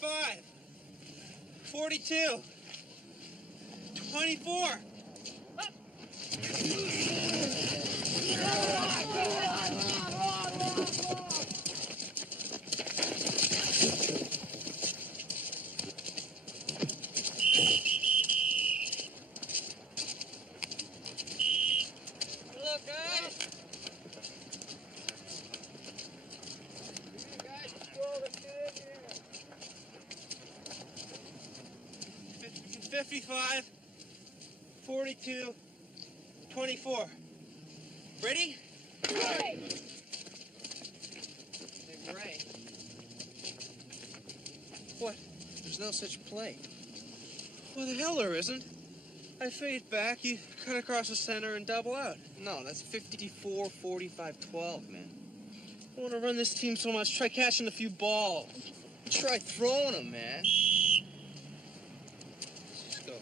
55, 42, 24. Look, guys. 55, 42, 24. Ready? Right. Big Ray. What? There's no such play. Well, the hell there isn't. I fade back, you cut across the center and double out. No, that's 54, 45, 12, man. I want to run this team so much. Try catching a few balls. Try throwing them, man. Let's just go.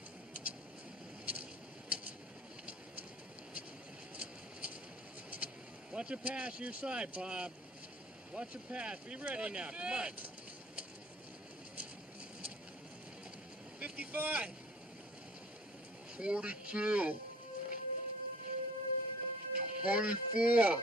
Watch a pass your side, Bob. Watch a pass. Be ready now. Come on. 55. 42, 24.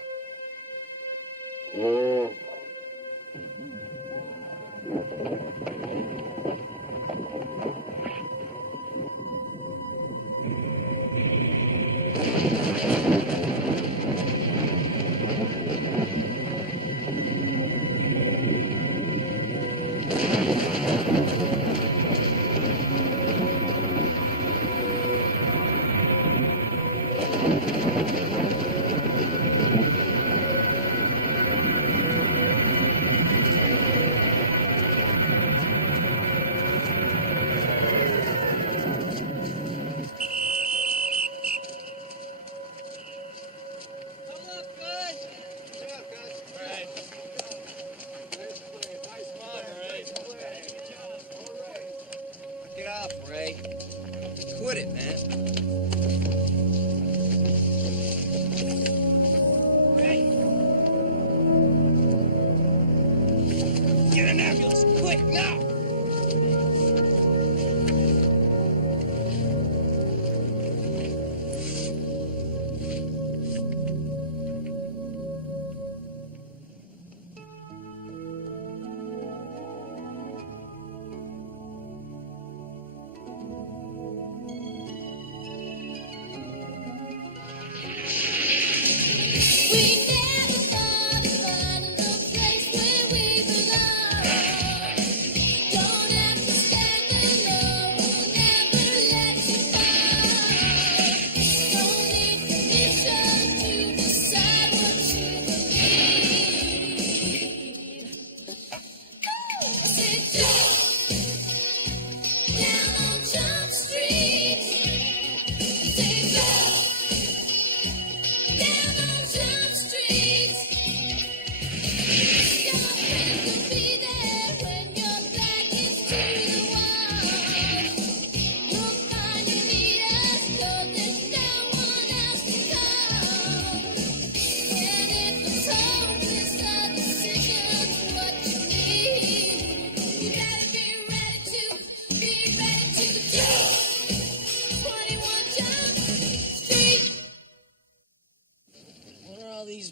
Get off, Ray. Quit it, man. Ray! Get an ambulance, quick, now!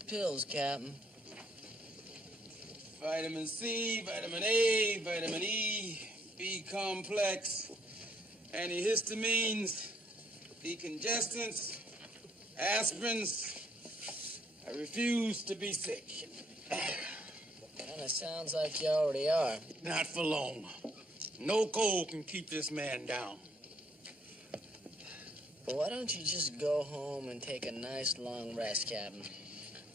Pills, Captain. Vitamin C, vitamin A, vitamin E, B complex, antihistamines, decongestants, aspirins. I refuse to be sick. Kinda sounds like you already are. Not for long. No cold can keep this man down. Well, why don't you just go home and take a nice long rest, Captain?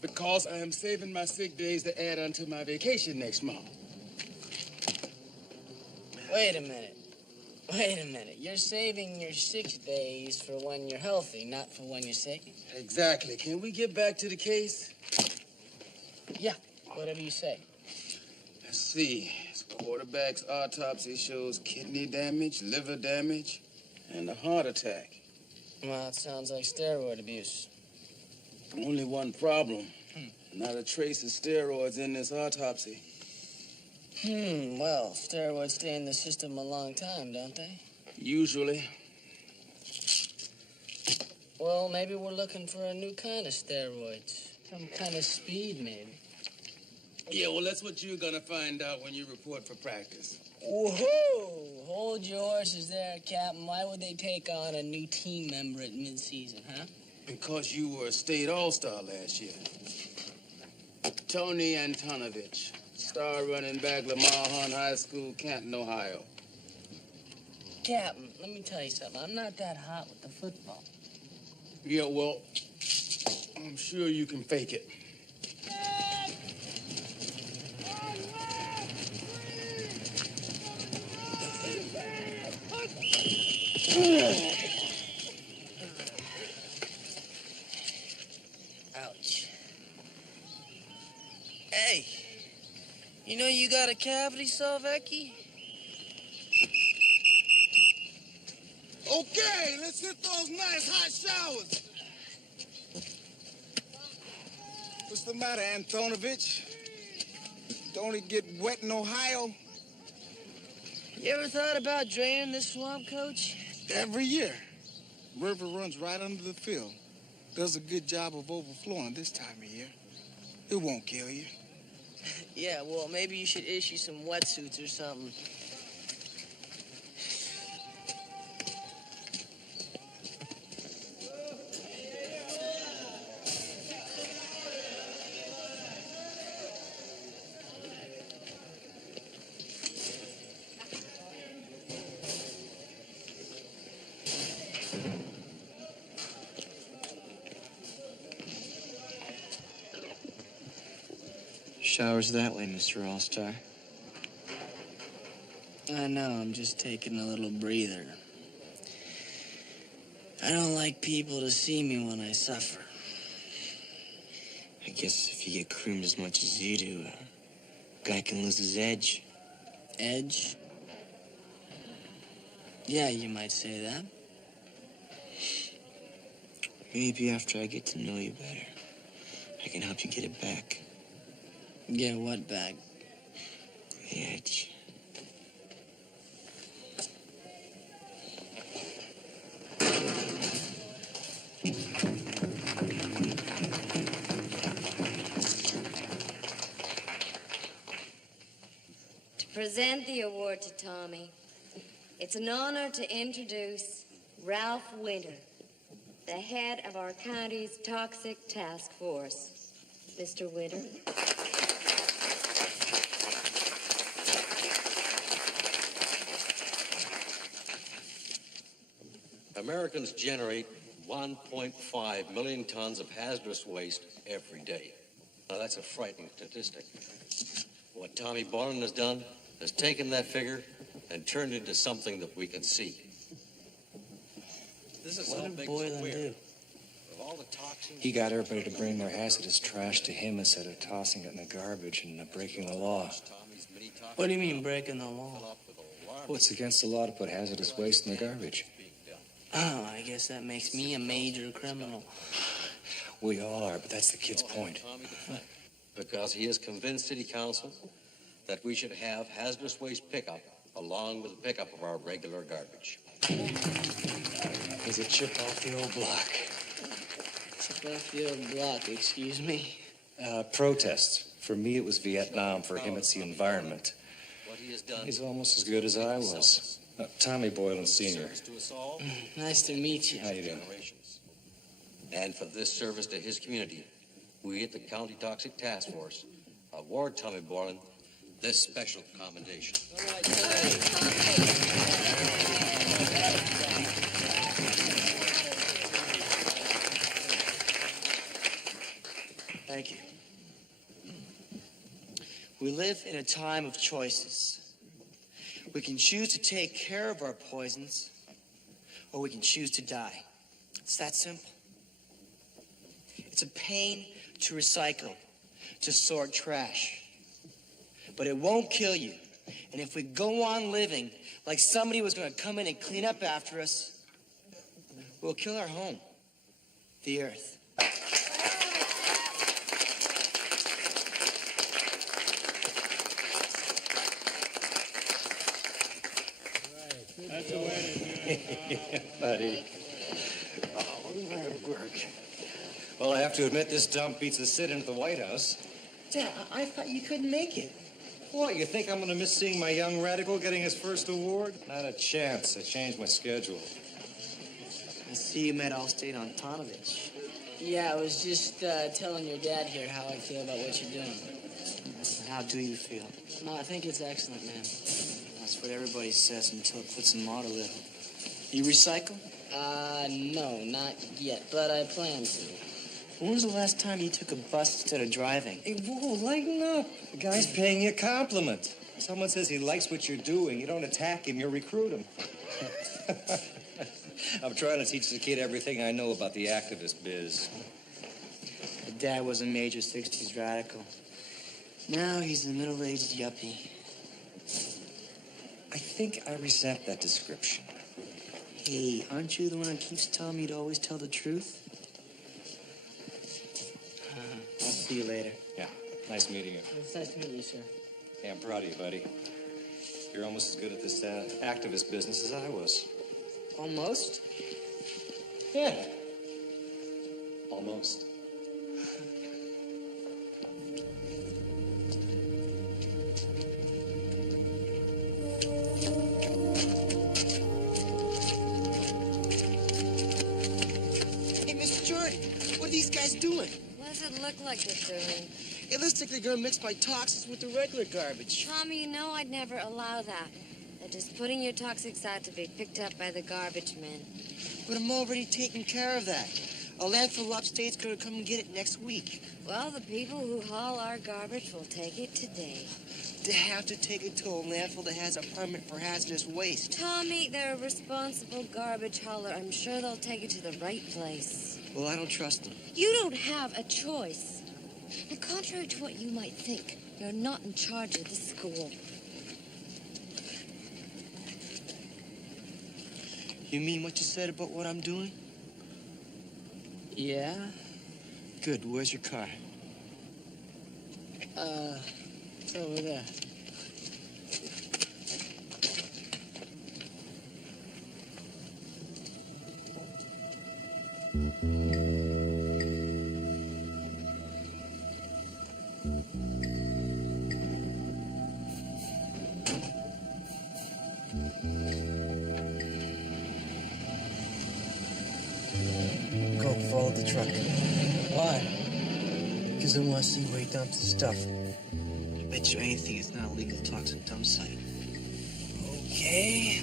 Because I am saving my sick days to add onto my vacation next month. Wait a minute. Wait a minute. You're saving your 6 days for when you're healthy, not for when you're sick? Exactly. Can we get back to the case? Yeah, whatever you say. Let's see. This quarterback's autopsy shows kidney damage, liver damage, and a heart attack. Well, it sounds like steroid abuse. Only one problem. Not a trace of steroids in this autopsy. Well, steroids stay in the system a long time, don't they? Usually. Well, maybe we're looking for a new kind of steroids. Some kind of speed, maybe. Yeah, well, that's what you're gonna find out when you report for practice. Woohoo! Hold your horses there, Captain. Why would they take on a new team member at mid-season, huh? Because you were a state all-star last year. Tony Antonovich, star running back, Lamar Hunt High School, Canton, Ohio. Captain, let me tell you something. I'm not that hot with the football. Yeah, well, I'm sure you can fake it. Ouch. Hey, you know you got a cavity, Salvecki? Okay, let's hit those nice hot showers. What's the matter, Antonovich? Don't it get wet in Ohio? You ever thought about draining this swamp, Coach? Every year. River runs right under the field. Does a good job of overflowing this time of year. It won't kill you. Yeah, well, maybe you should issue some wetsuits or something. Showers that way, Mr. All-Star. I know, I'm just taking a little breather. I don't like people to see me when I suffer. I guess if you get creamed as much as you do, a guy can lose his edge. Edge? Yeah, you might say that. Maybe after I get to know you better, I can help you get it back. Get what back? The edge. To present the award to Tommy, it's an honor to introduce Ralph Winter, the head of our county's Toxic Task Force. Mr. Winter. Americans generate 1.5 million tons of hazardous waste every day. Now, that's a frightening statistic. What Tommy Boylan has done has taken that figure and turned it into something that we can see. This is What did Boylan do? Of all the toxins... He got everybody to bring their hazardous trash to him instead of tossing it in the garbage and breaking the law. What do you mean, breaking the law? Well, it's against the law to put hazardous waste in the garbage. Oh, I guess that makes me a major criminal. We all are, but that's the kid's point. Because he has convinced City Council that we should have hazardous waste pickup along with the pickup of our regular garbage. He's a chip off the old block. Chip off the old block, excuse me. Protests. For me, it was Vietnam. For him, it's the environment. What he has done... He's almost as good as I was. Tommy Boylan Sr. Nice to meet you. How you doing? And for this service to his community, we at the County Toxic Task Force award Tommy Boylan this special commendation. Thank you. We live in a time of choices. We can choose to take care of our poisons, or we can choose to die. It's that simple. It's a pain to recycle, to sort trash. But it won't kill you. And if we go on living like somebody was going to come in and clean up after us, we'll kill our home, the earth. Buddy. Oh, that work. Well, I have to admit, this dump beats the sit-in at the White House. Dad, I thought you couldn't make it. What, you think I'm going to miss seeing my young radical getting his first award? Not a chance. I changed my schedule. I see you met Allstate on Tonovich. Yeah, I was just telling your dad here how I feel about what you're doing. How do you feel? No, I think it's excellent, man. That's what everybody says until it puts them on a little. You recycle? No, not yet, but I plan to. When was the last time you took a bus instead of driving? Hey, whoa, lighten up. The guy's paying you a compliment. Someone says he likes what you're doing. You don't attack him, you recruit him. I'm trying to teach the kid everything I know about the activist biz. My dad was a major 60s radical. Now he's a middle-aged yuppie. I think I resent that description. Hey, aren't you the one that keeps telling me to always tell the truth? I'll see you later. Yeah, nice meeting you. It's nice to meet you, sir. Yeah, I'm proud of you, buddy. You're almost as good at this activist business as I was. Almost? Yeah. Almost. Hey, Mr. Jordan, what are these guys doing? What does it look like they're doing? It looks like they're gonna mix my toxins with the regular garbage. Tommy, you know I'd never allow that. They're just putting your toxics out to be picked up by the garbage men. But I'm already taking care of that. A landfill upstate's gonna come and get it next week. Well, the people who haul our garbage will take it today. They have to take it to a landfill that has a permit for hazardous waste. Tommy, they're a responsible garbage hauler. I'm sure they'll take it to the right place. Well, I don't trust them. You don't have a choice. And contrary to what you might think, you're not in charge of this school. You mean what you said about what I'm doing? Yeah? Good. Where's your car? It's over there. Go follow the truck. Why? Because I want to see where he dumps the stuff. I bet you anything it's not a legal toxic dump site. Okay.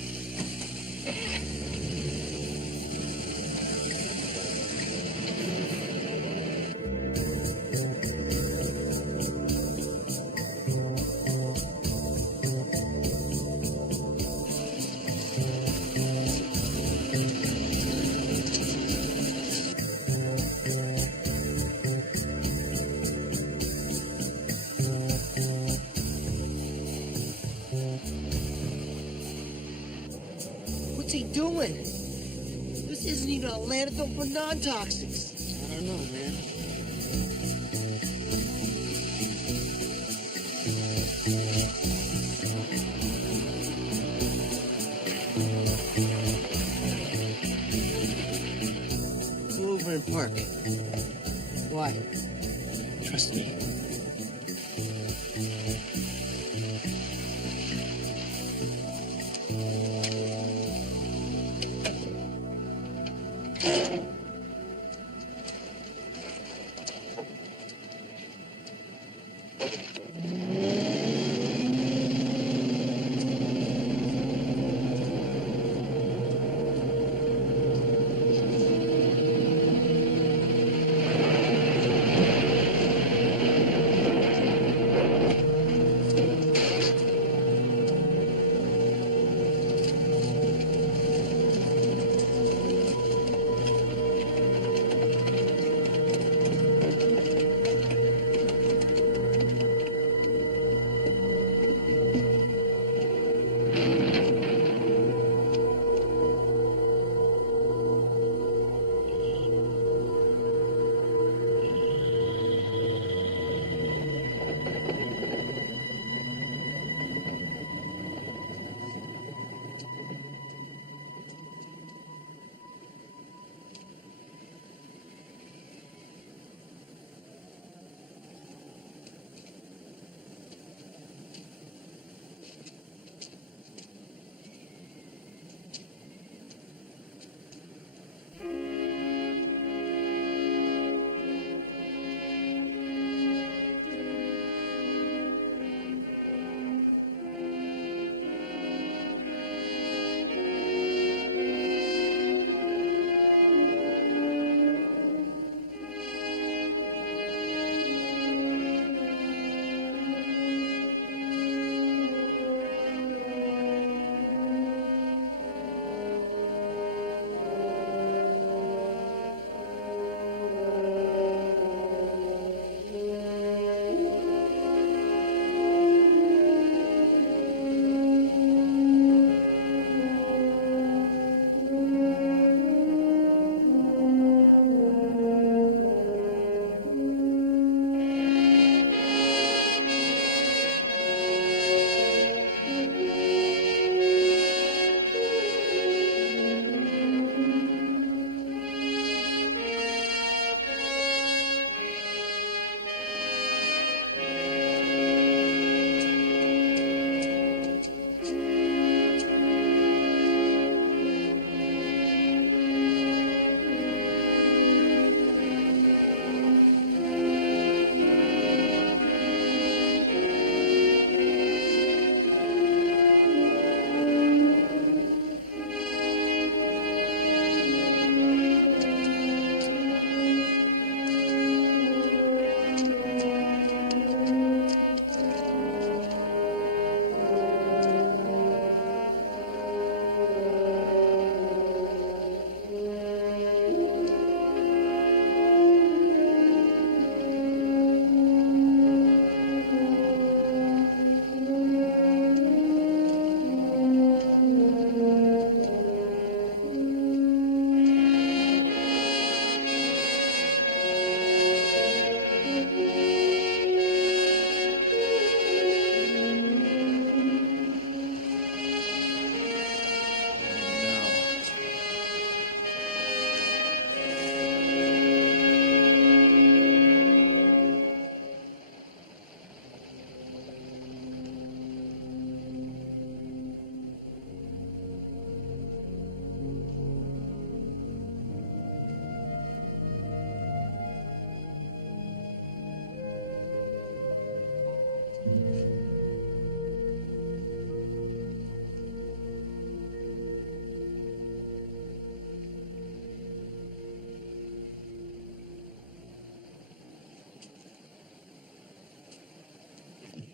What's he doing? This isn't even a landfill for non-toxics. I don't know, man. Go over and park. Why? Trust me.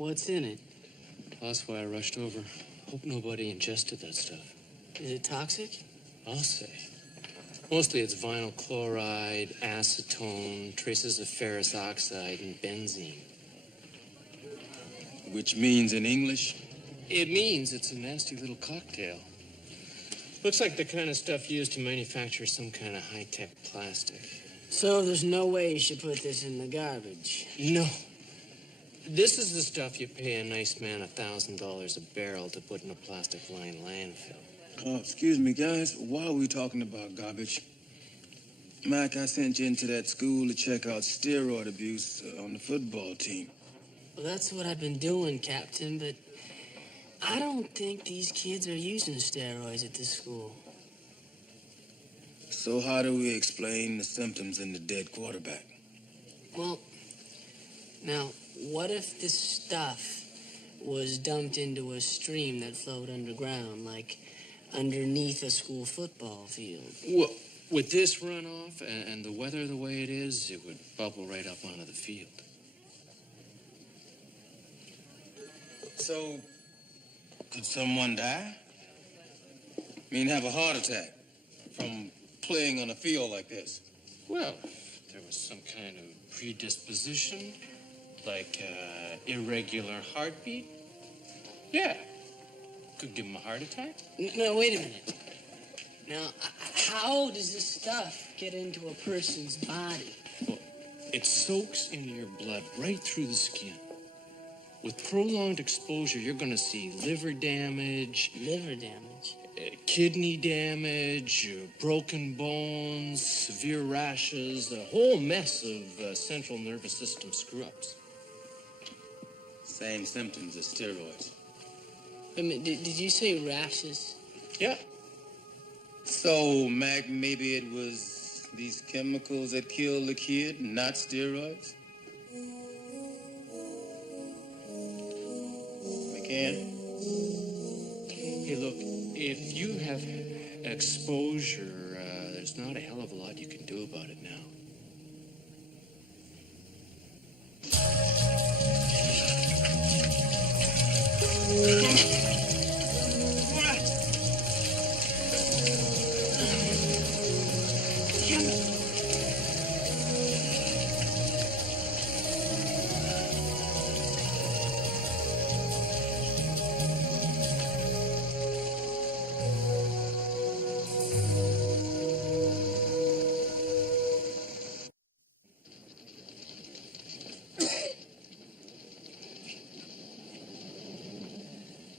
What's in it? That's why I rushed over. Hope nobody ingested that stuff. Is it toxic? I'll say. Mostly it's vinyl chloride, acetone, traces of ferrous oxide, and benzene. Which means in English? It means it's a nasty little cocktail. Looks like the kind of stuff used to manufacture some kind of high-tech plastic. So there's no way you should put this in the garbage? No. This is the stuff you pay a nice man $1,000 a barrel to put in a plastic-lined landfill. Excuse me, guys. Why are we talking about garbage? Mac, I sent you into that school to check out steroid abuse on the football team. Well, that's what I've been doing, Captain, but I don't think these kids are using steroids at this school. So how do we explain the symptoms in the dead quarterback? Well, now, what if this stuff was dumped into a stream that flowed underground, like underneath a school football field? Well, with this runoff and the weather the way it is, it would bubble right up onto the field. So, could someone die? I mean, have a heart attack from playing on a field like this? Well, if there was some kind of predisposition, like irregular heartbeat, yeah, could give him a heart attack. No, wait a minute. Now, how does this stuff get into a person's body? Well, it soaks into your blood right through the skin. With prolonged exposure, you're going to see liver damage. Liver damage? Kidney damage, broken bones, severe rashes, a whole mess of central nervous system screw-ups. Same symptoms as steroids. Wait a minute, did you say rashes? Yeah. So, Mac, maybe it was these chemicals that killed the kid, not steroids? McCann? Hey, look, if you have exposure, there's not a hell of a lot you can do about it now.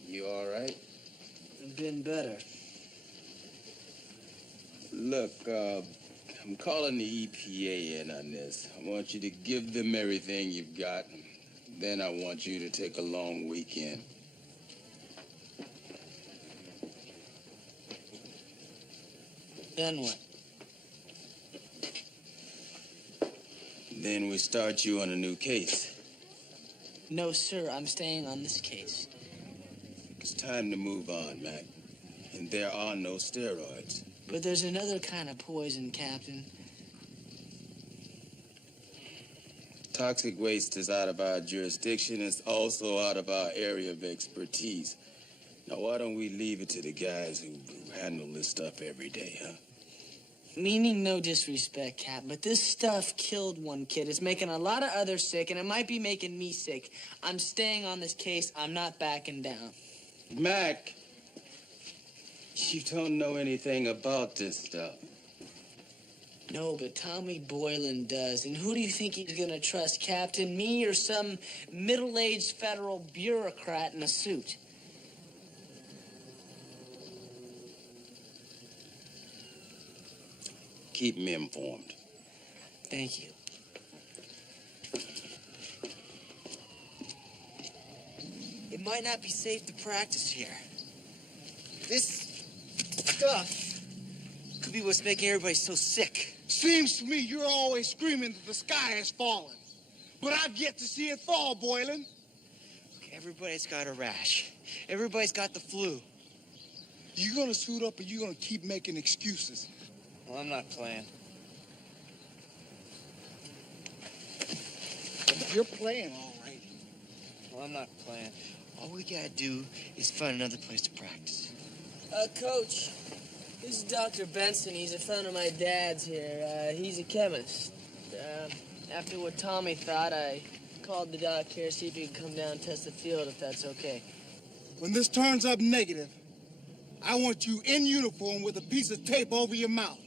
You all right? Been better. Look, I'm calling the EPA in on this. I want you to give them everything you've got. Then I want you to take a long weekend. Then what? Then we start you on a new case. No, sir, I'm staying on this case. It's time to move on, Mac. And there are no steroids. But there's another kind of poison, Captain. Toxic waste is out of our jurisdiction. It's also out of our area of expertise. Now, why don't we leave it to the guys who handle this stuff every day, huh? Meaning no disrespect, Cap, but this stuff killed one kid. It's making a lot of others sick, and it might be making me sick. I'm staying on this case. I'm not backing down. Mac, you don't know anything about this stuff. No, but Tommy Boylan does. And who do you think he's gonna trust, Captain? Me or some middle-aged federal bureaucrat in a suit? Keep me informed. Thank you. It might not be safe to practice here. This stuff could be what's making everybody so sick. Seems to me you're always screaming that the sky has fallen. But I've yet to see it fall, Boylan. Everybody's got a rash. Everybody's got the flu. You gonna suit up or you gonna keep making excuses? Well, I'm not playing. You're playing all right. Well, I'm not playing. All we gotta do is find another place to practice. Coach, this is Dr. Benson. He's a friend of my dad's here. He's a chemist. After what Tommy thought, I called the doc here, see if he could come down and test the field, if that's okay. When this turns up negative, I want you in uniform with a piece of tape over your mouth.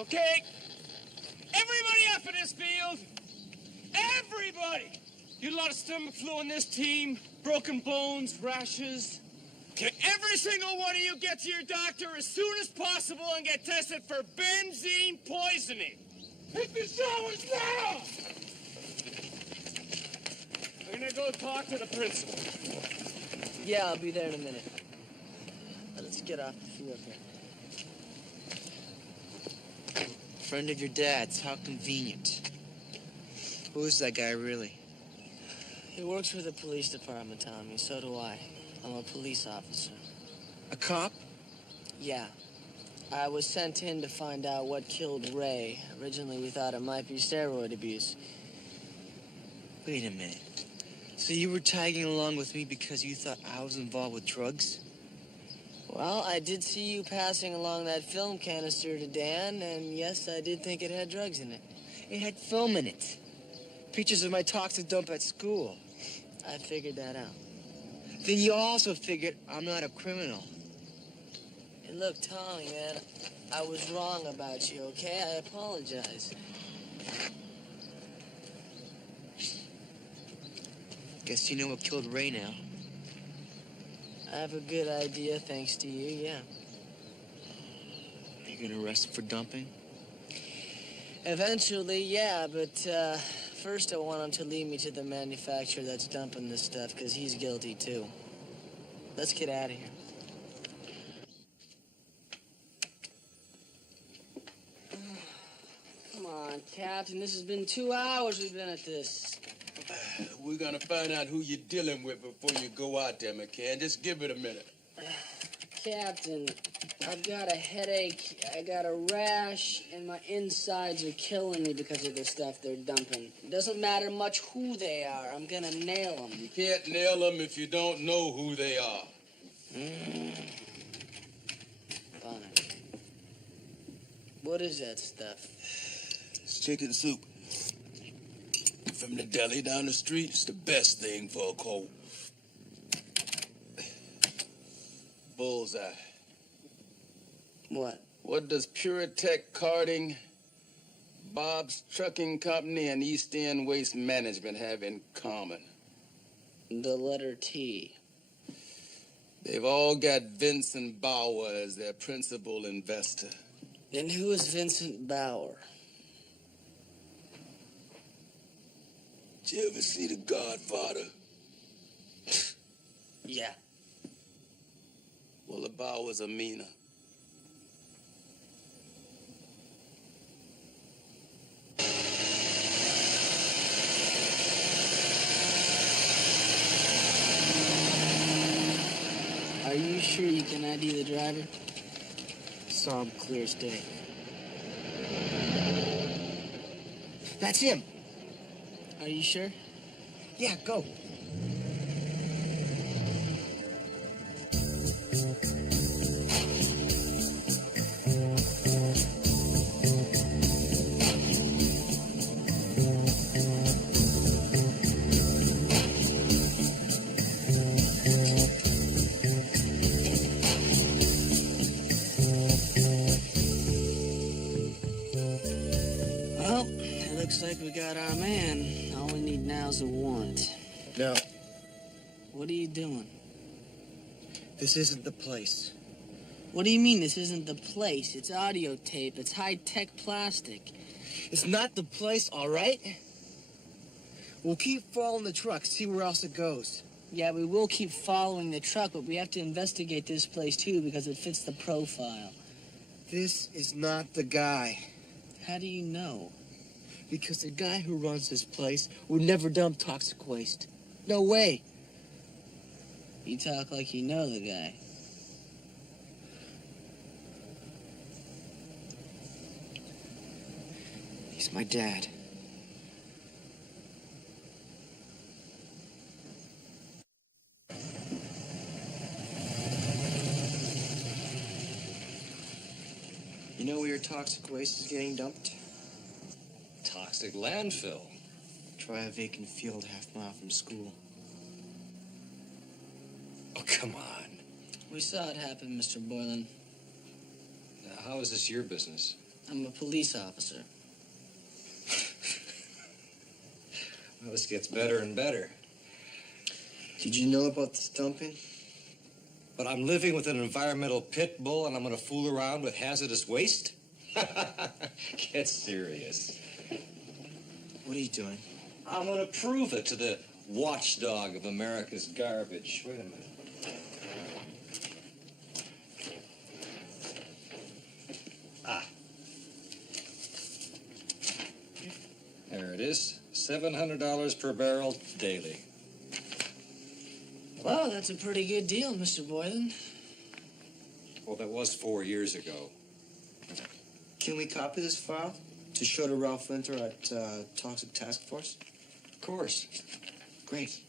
Okay, everybody up in this field. Everybody. You lot of stomach flu on this team, broken bones, rashes. Can every single one of you get to your doctor as soon as possible and get tested for benzene poisoning? Hit the showers now! I'm gonna go talk to the principal. Yeah, I'll be there in a minute. Let's get off the field here. Friend of your dad's, how convenient. Who is that guy, really? He works for the police department, Tommy. So do I. I'm a police officer. A cop? Yeah. I was sent in to find out what killed Ray. Originally, we thought it might be steroid abuse. Wait a minute. So you were tagging along with me because you thought I was involved with drugs? Well, I did see you passing along that film canister to Dan, and yes, I did think it had drugs in it. It had film in it. Pictures of my toxic dump at school. I figured that out. Then you also figured I'm not a criminal. Hey, look, Tommy, man, I was wrong about you, okay? I apologize. Guess you know what killed Ray now. I have a good idea, thanks to you, yeah. Are you gonna arrest him for dumping? Eventually, yeah, but first I want him to lead me to the manufacturer that's dumping this stuff, because he's guilty, too. Let's get out of here. Come on, Captain, this has been 2 hours we've been at this. We're gonna find out who you're dealing with before you go out there, McCann. Just give it a minute. Captain, I've got a headache, I got a rash, and my insides are killing me because of the stuff they're dumping. It doesn't matter much who they are. I'm gonna nail them. You can't nail them if you don't know who they are. Fine. What is that stuff? It's chicken soup. From the deli down the street, it's the best thing for a cold. Bullseye. What? What does Puritech Carting, Bob's Trucking Company, and East End Waste Management have in common? The letter T. They've all got Vincent Bauer as their principal investor. And who is Vincent Bauer? Did you ever see The Godfather? Yeah. Well, the Bauers are meaner. Are you sure you can ID the driver? Saw him clear as day. That's him. Are you sure? Yeah, go. Well, it looks like we got our man. All we need now is a warrant. No, What are you doing? this isn't the place. What do you mean this isn't the place? It's audio tape. It's high-tech plastic. It's not the place, all right? We'll keep following the truck, see where else it goes. Yeah, we will keep following the truck, but we have to investigate this place, too, because it fits the profile. This is not the guy. How do you know? Because the guy who runs this place would never dump toxic waste. No way. You talk like you know the guy. He's my dad. You know where your toxic waste is getting dumped? Toxic landfill. Try a vacant field half-mile from school. Oh, come on. We saw it happen, Mr. Boylan. Now, how is this your business? I'm a police officer. Well, this gets better and better. Did you know about this dumping? But I'm living with an environmental pit bull and I'm going to fool around with hazardous waste? Get serious. What are you doing? I'm going to prove it to the watchdog of America's garbage. Wait a minute. There it is. $700 per barrel daily. Well, that's a pretty good deal, Mr. Boylan. Well, that was 4 years ago. Can we copy this file to show to Ralph Winter at Toxic Task Force? Of course. Great.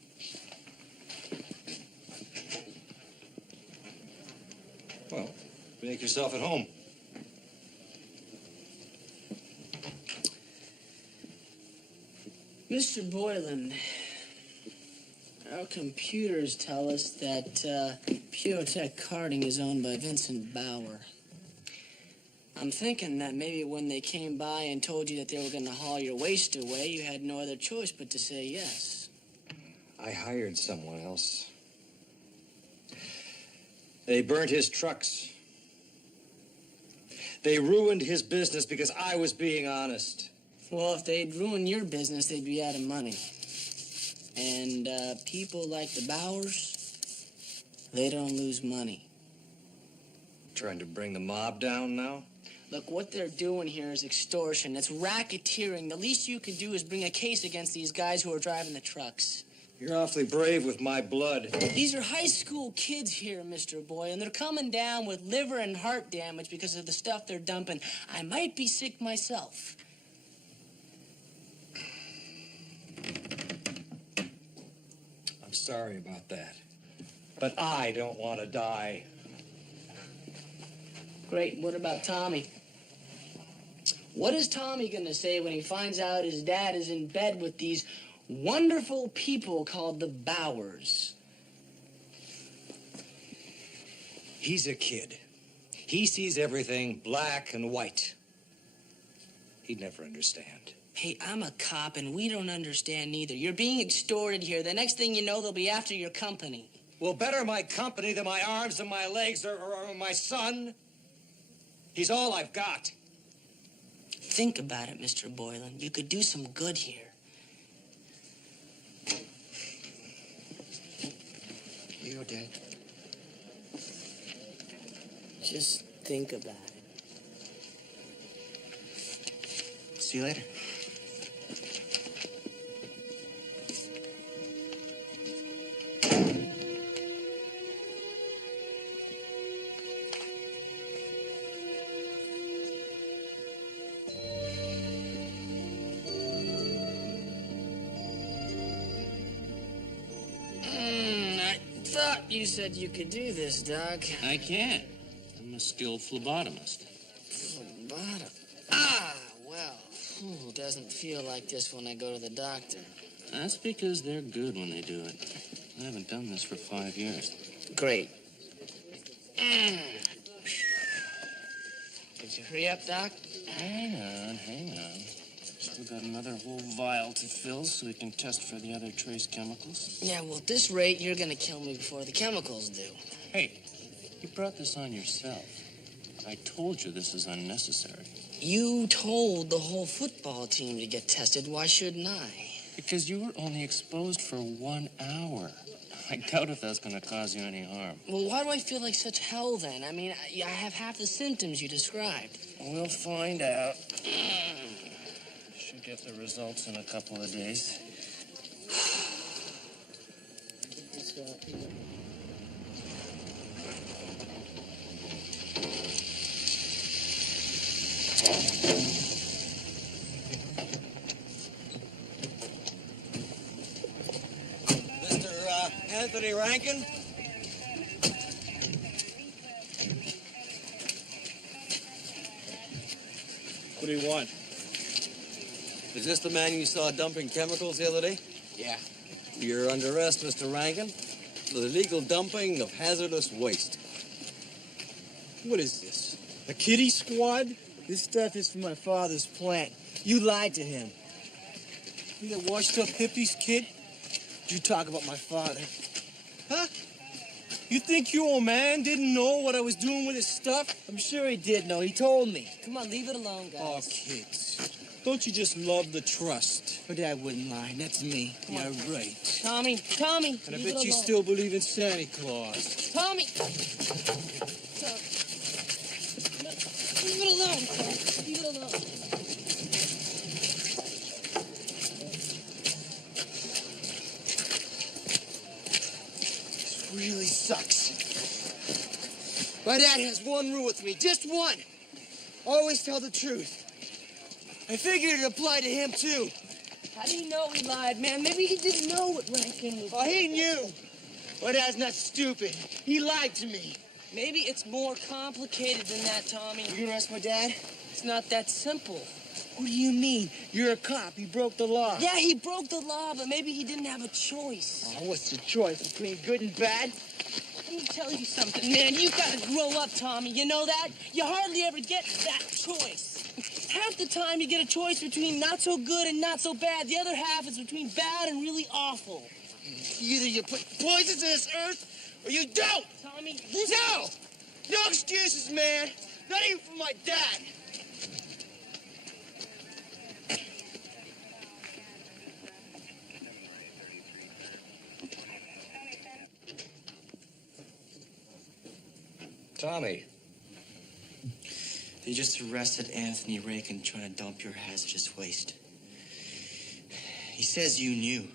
Well, make yourself at home. Mr. Boylan, our computers tell us that Purotech Karting is owned by Vincent Bauer. I'm thinking that maybe when they came by and told you that they were going to haul your waste away, you had no other choice but to say yes. I hired someone else. They burnt his trucks. They ruined his business because I was being honest. Well, if they'd ruin your business, they'd be out of money. And people like the Bowers, they don't lose money. Trying to bring the mob down now? Look, what they're doing here is extortion. It's racketeering. The least you can do is bring a case against these guys who are driving the trucks. You're awfully brave with my blood. These are high school kids here, Mr. Boy, and they're coming down with liver and heart damage because of the stuff they're dumping. I might be sick myself. I'm sorry about that. But I don't want to die. Great. What about Tommy? What is Tommy going to say when he finds out his dad is in bed with these wonderful people called the Bowers? He's a kid. He sees everything black and white. He'd never understand. Hey, I'm a cop, and we don't understand neither. You're being extorted here. The next thing you know, they'll be after your company. Well, better my company than my arms and my legs or my son. He's all I've got. Think about it, Mr. Boylan. You could do some good here. Here you go, Dad. Just think about it. See you later. I thought you said you could do this, Doc. I can't. I'm a skilled phlebotomist. Phlebotomist? Well, doesn't feel like this when I go to the doctor. That's because they're good when they do it. I haven't done this for 5 years. Great. Did you hurry up, Doc? Hang on. Still got another whole vial to fill so we can test for the other trace chemicals. Yeah, well, at this rate, you're gonna kill me before the chemicals do. Hey, you brought this on yourself. I told you this is unnecessary. You told the whole football team to get tested. Why shouldn't I? Because you were only exposed for 1 hour. I doubt if that's gonna cause you any harm. Well, why do I feel like such hell then? I mean, I have half the symptoms you described. We'll find out. Should get the results in a couple of days. Mr. Anthony Rankin? What do you want? Is this the man you saw dumping chemicals the other day? Yeah. You're under arrest, Mr. Rankin, for the illegal dumping of hazardous waste. What is this? A kiddie squad? This stuff is from my father's plant. You lied to him. You that washed up hippies, kid? You talk about my father. Huh? You think your old man didn't know what I was doing with his stuff? I'm sure he did know. He told me. Come on, leave it alone, guys. Oh, kids. Don't you just love the trust? But Dad wouldn't lie. That's me. Yeah, right. Tommy, And I bet you still believe in Santa Claus. Tommy! Leave it alone, Tommy. Leave it alone. This really sucks. My dad has one rule with me. Just one. Always tell the truth. I figured it applied to him, too. How do you know he lied, man? Maybe he didn't know what Rankin was. Oh, he knew. My dad's not stupid. He lied to me. Maybe it's more complicated than that, Tommy. You gonna arrest my dad? It's not that simple. What do you mean? You're a cop. He broke the law. Yeah, he broke the law, but maybe he didn't have a choice. Oh, what's the choice between good and bad? Let me tell you something, man. You've got to grow up, Tommy. You know that? You hardly ever get that choice. Half the time you get a choice between not so good and not so bad. The other half is between bad and really awful. Either you put poisons in this earth or you don't. Tommy, No! No excuses, man. Not even for my dad. Tommy. They just arrested Anthony Rankin trying to dump your hazardous waste. He says you knew.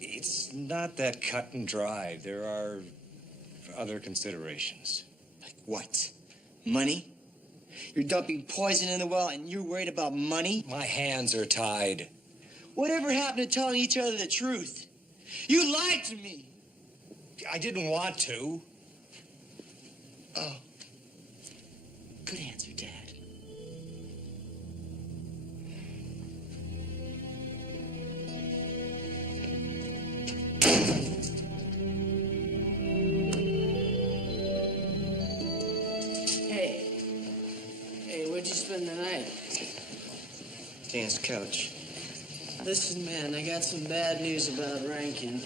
It's not that cut and dry. There are other considerations. Like what? Money? You're dumping poison in the well and you're worried about money? My hands are tied. Whatever happened to telling each other the truth? You lied to me. I didn't want to. Oh. Good answer, Dad. Hey, where'd you spend the night? Dan's couch. Listen, man, I got some bad news about Rankin.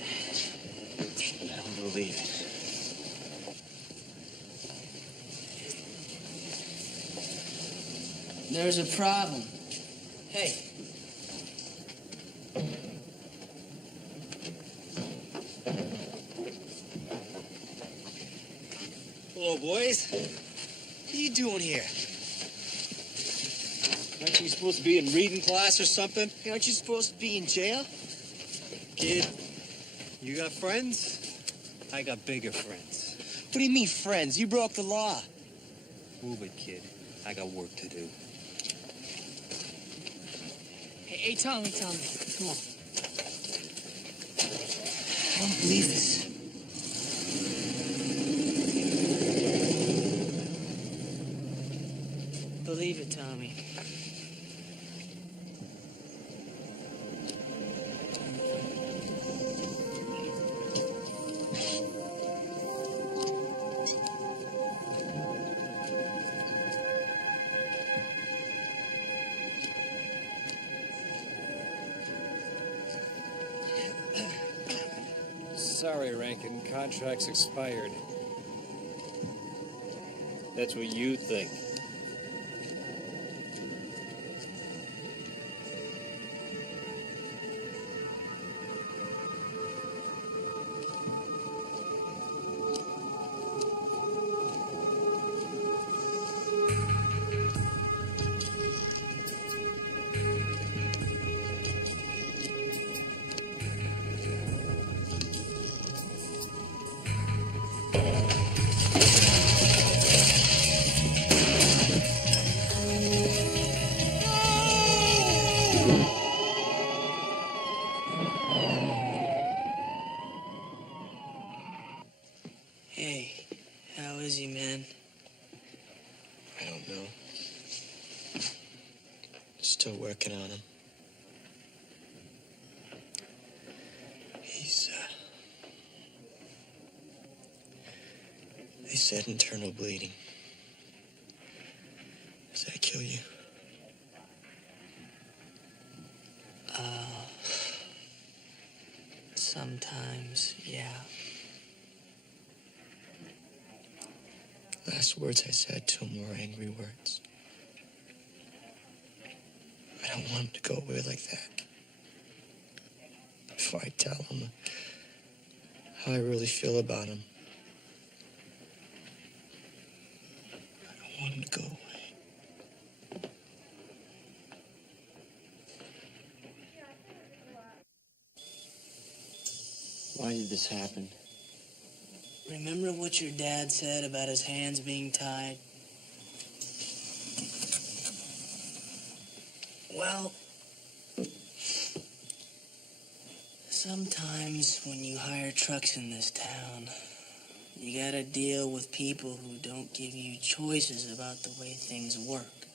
I don't believe it. There's a problem. Hey. Hello, boys. What are you doing here? Aren't you supposed to be in reading class or something? Hey, aren't you supposed to be in jail? Kid, you got friends? I got bigger friends. What do you mean, friends? You broke the law. Move it, kid. I got work to do. Hey, Tommy, come on. I don't believe this. Believe it, Tommy. Sorry, Rankin. Contract's expired. That's what you think. I don't know. Still working on him. They said internal bleeding. Does that kill you? Sometimes, yeah. Last words I said to him were angry words. I don't want him to go away like that. Before I tell him how I really feel about him, I don't want him to go away. Why did this happen? Remember what your dad said about his hands being tied? Well, sometimes when you hire trucks in this town, you gotta deal with people who don't give you choices about the way things work.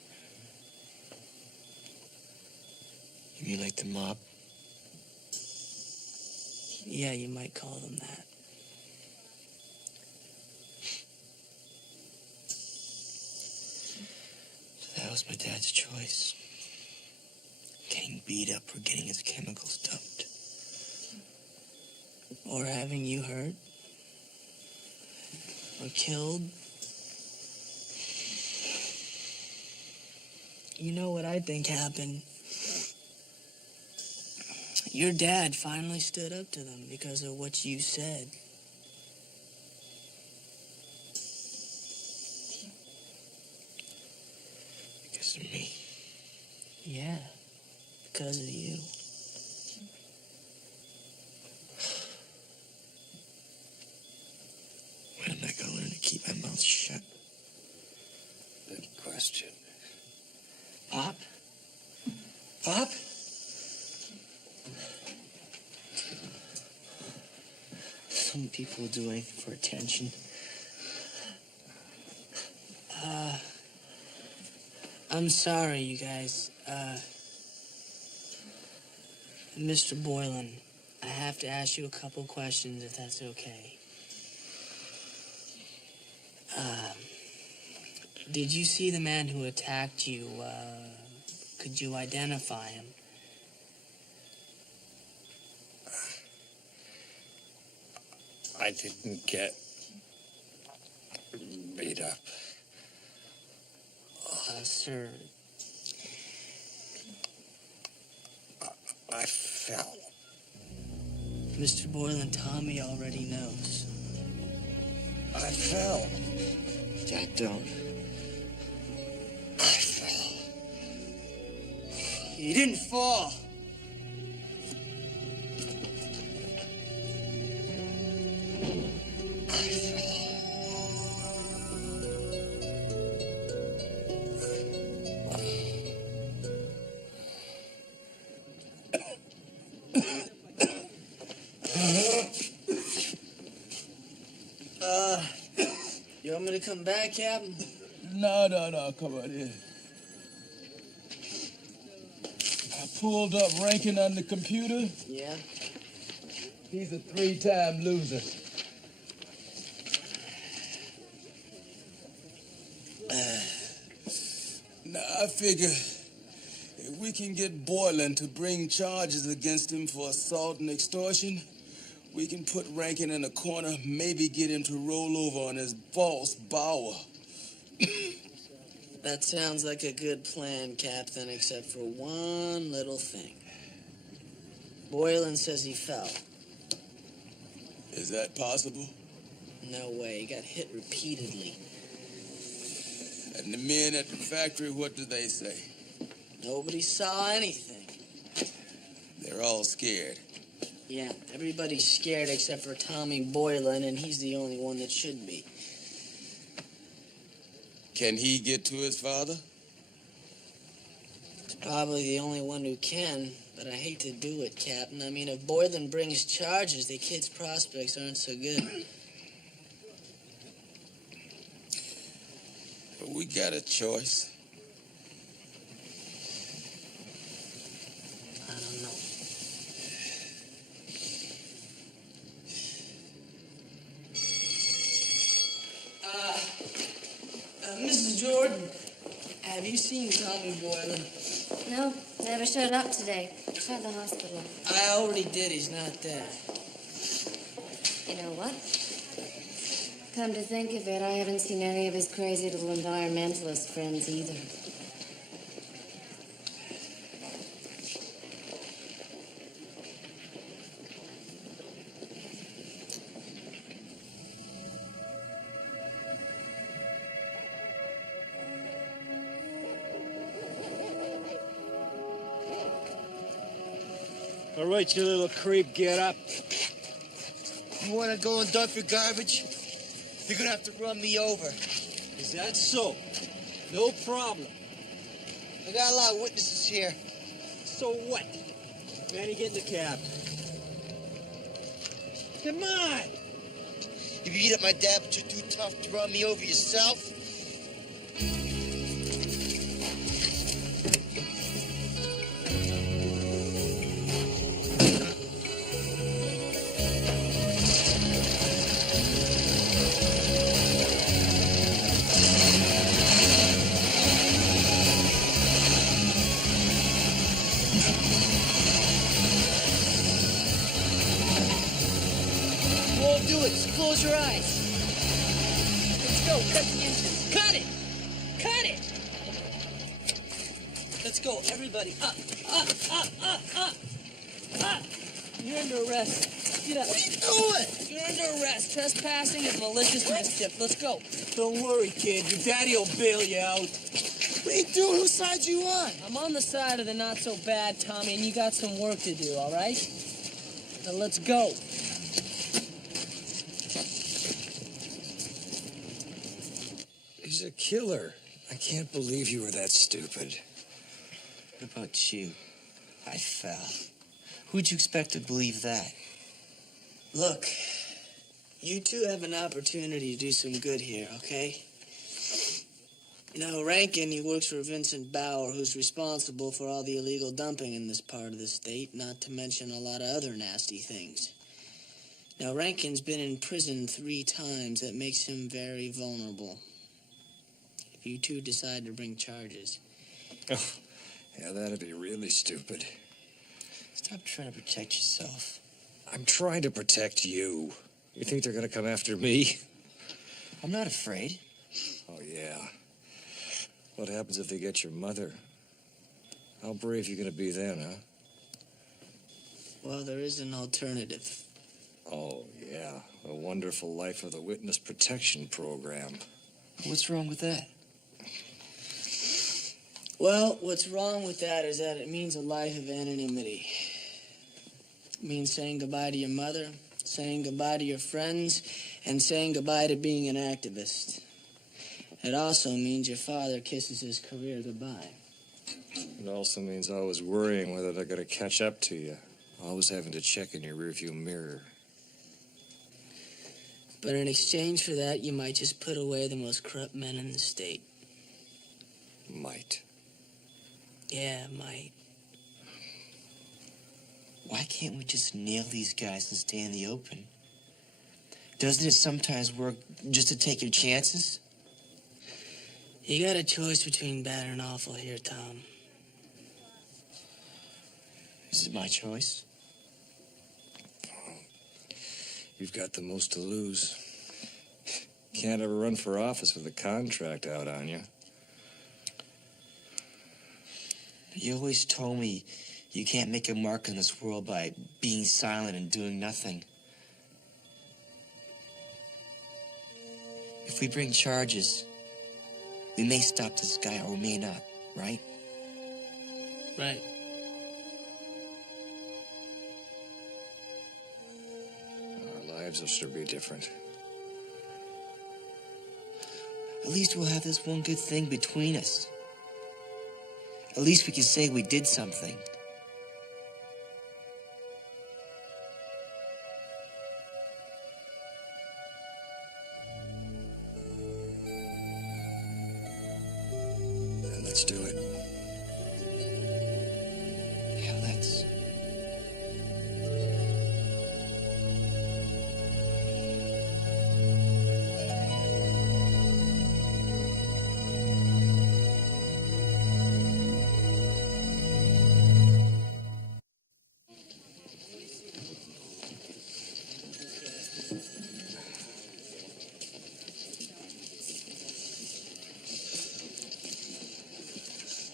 You mean like the mob? Yeah, you might call them that. So that was my dad's choice. Getting beat up or getting his chemicals dumped. Or having you hurt. Or killed. You know what I think happened? Your dad finally stood up to them because of what you said. Because of me. Yeah, because of you. When am I going to learn to keep my mouth shut? Good question. Pop? Pop? Some people will do anything for attention. I'm sorry, you guys. Mr. Boylan, I have to ask you a couple questions if that's okay. Did you see the man who attacked you? Could you identify him? I didn't get beat up. Sir. I fell. Mr. Boylan, Tommy already knows. I fell. Jack, don't. I fell. You didn't fall. You want me to come back, Captain? No, come on in. I pulled up Rankin on the computer. Yeah? He's a 3-time loser. Now, I figure if we can get Boylan to bring charges against him for assault and extortion, we can put Rankin in a corner, maybe get him to roll over on his false Bauer. That sounds like a good plan, Captain, except for one little thing. Boylan says he fell. Is that possible? No way. He got hit repeatedly. And the men at the factory, what do they say? Nobody saw anything. They're all scared. Yeah, everybody's scared except for Tommy Boylan, and he's the only one that should be. Can he get to his father? He's probably the only one who can, but I hate to do it, Captain. I mean, if Boylan brings charges, the kid's prospects aren't so good. But we got a choice. I don't know. Mrs. Jordan, have you seen Tommy Boylan? No, never showed up today. Tried the hospital. I already did. He's not there. You know what? Come to think of it, I haven't seen any of his crazy little environmentalist friends either. All right, you little creep, get up. You want to go and dump your garbage? You're going to have to run me over. Is that so? No problem. I got a lot of witnesses here. So what? Manny, get in the cab. Come on! You beat up my dad, but you're too tough to run me over yourself? Won't do it. Just close your eyes. Let's go. Cut the engine. Cut it! Cut it! Let's go, everybody. Up, up, up, up, up, up. You're under arrest. Get up. What are you doing? You're under arrest. Trespassing and malicious mischief. Let's go. Don't worry, kid. Your daddy will bail you out. What are you doing? Whose side you on? I'm on the side of the not so bad, Tommy, and you got some work to do, all right? Now let's go. He's a killer. I can't believe you were that stupid. What about you? I fell. Who'd you expect to believe that? Look, you two have an opportunity to do some good here, okay? Now, Rankin, he works for Vincent Bauer, who's responsible for all the illegal dumping in this part of the state, not to mention a lot of other nasty things. Now, Rankin's been in prison 3 times. That makes him very vulnerable. If you two decide to bring charges. Oh, yeah, that'd be really stupid. Stop trying to protect yourself. I'm trying to protect you. You think they're gonna come after me? I'm not afraid. Oh, yeah. What happens if they get your mother? How brave you gonna be then, huh? Well, there is an alternative. Oh, yeah. A wonderful life of the Witness Protection Program. What's wrong with that? Well, what's wrong with that is that it means a life of anonymity. It means saying goodbye to your mother, saying goodbye to your friends, and saying goodbye to being an activist. It also means your father kisses his career goodbye. It also means always worrying whether they're gonna catch up to you. Always having to check in your rearview mirror. But in exchange for that, you might just put away the most corrupt men in the state. Might. Yeah, might. Why can't we just nail these guys and stay in the open? Doesn't it sometimes work just to take your chances? You got a choice between bad and awful here, Tom. Is it my choice? You've got the most to lose. Can't ever run for office with a contract out on you. You always told me you can't make a mark in this world by being silent and doing nothing. If we bring charges, we may stop this guy or we may not, right? Right. Our lives will sure be different. At least we'll have this one good thing between us. At least we can say we did something. Let's do it. Yeah, let's.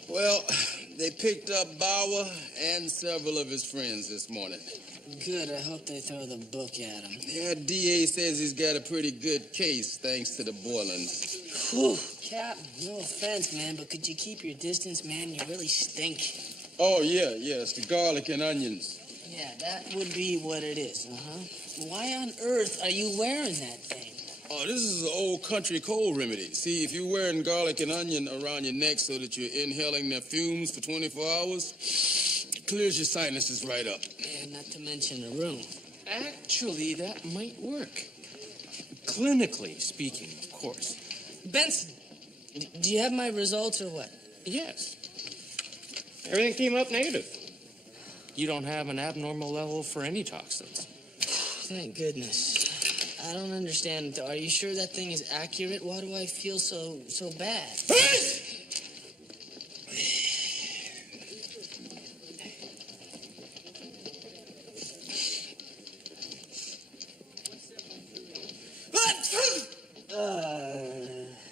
Well, they picked up Bauer and several of his friends this morning. Good, I hope they throw the book at him. Yeah, DA says he's got a pretty good case thanks to the Borlands. Whew. Cap, no offense, man, but could you keep your distance, man? You really stink. Oh, yeah, it's the garlic and onions. Yeah, that would be what it is, Why on earth are you wearing that thing? Oh, this is an old country cold remedy. See, if you're wearing garlic and onion around your neck so that you're inhaling their fumes for 24 hours, it clears your sinuses right up. Yeah, not to mention the room. Actually, that might work. Clinically speaking, of course. Benson, do you have my results or what? Yes. Everything came up negative. You don't have an abnormal level for any toxins. Thank goodness. I don't understand. Are you sure that thing is accurate? Why do I feel so bad?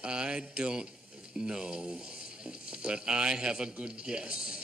I don't know, but I have a good guess.